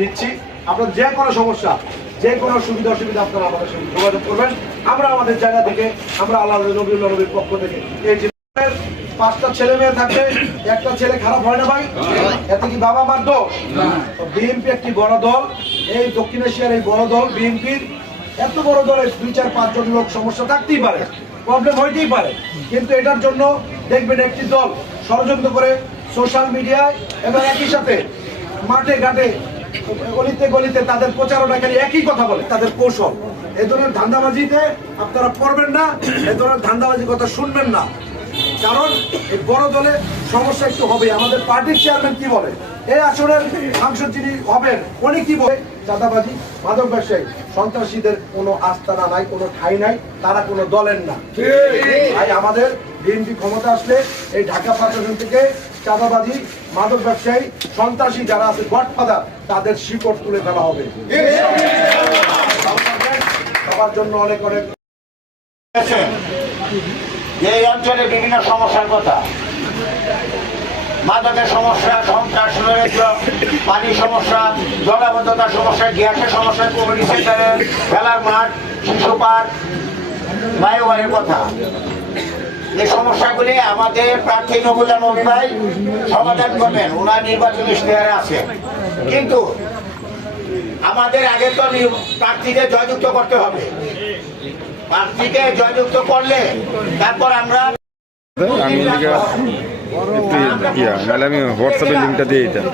নিচ্ছি। আপনার যে কোনো সমস্যা, যে কোনো সুবিধা অসুবিধা আপনারা আমাদের সঙ্গে যোগাযোগ করবেন। আমরা আমাদের জায়গা থেকে, আমরা আল্লাহ নবীর পক্ষ থেকে এই জীবনের 5টা ছেলে মেয়ে থাকবে, একটা ছেলে খারাপ হয় না ভাই? এতে কি বাবা মার দোষ? বিএনপি একটি বড় দল, এই দক্ষিণ এশিয়ার এই বড় দল বিএনপির। এত বড় দলে 2-4-5 জন লোক সমস্যা থাকতেই পারে, প্রবলেম হইতেই পারে, কিন্তু এটার জন্য দেখবেন একটি দল ষড়যন্ত্র করে সোশ্যাল মিডিয়ায় এবং একই সাথে মাঠে ঘাটে গলিতে গলিতে তাদের প্রচারণা খালি একই কথা বলে, তাদের কৌশল। এই ধরনের ধান্দাবাজিতে আপনারা পড়বেন না, এই ধরনের ধান্দাবাজির কথা শুনবেন না, কারণ এই বড় দলে সমস্যা একটু হবে। আমাদের পার্টির চেয়ারম্যান কি বলে, এই আসনের সাংসদ যিনি হবেন উনি কি বলে, চাঁদাবাজি, মাদক ব্যবসায়ী, সন্ত্রাসীদের কোনো আস্তানা নাই, কোনো ঠাই নাই, তারা কোনো দলের না। তাই আমাদের বিএনপি ক্ষমতা আসলে এই ঢাকা প্রশাসন থেকে চাঁদাবাজি, মাদক ব্যবসায়ী, সন্ত্রাসী যারা আছে, গডফাদার, তাদের শিকড় তুলে ফেলা হবে। সবার জন্য অনেক অনেক। যে অঞ্চলে বিভিন্ন সমস্যার কথা, মাদকের সমস্যা, সন্ত্রাস, পানির সমস্যা, জলাবদ্ধতার সমস্যা, গ্যাসের সমস্যা, কমিউনিটি সেন্টারে, খেলার মাঠ, শিশু পার্ক, বায়ুবাহীর কথা, এই সমস্যাগুলি আমাদের প্রার্থী নবুল্লাহ নবী ভাই সমাধান করবেন, ওনার নির্বাচনী ইশতেহারে আছে। কিন্তু আমাদের আগে তো প্রার্থীকে জয়যুক্ত করতে হবে, প্রার্থীকে জয়যুক্ত করলে তারপর আমরা আমি আমি হোয়াটসঅ্যাপের লিঙ্কটা দিয়ে দিতাম।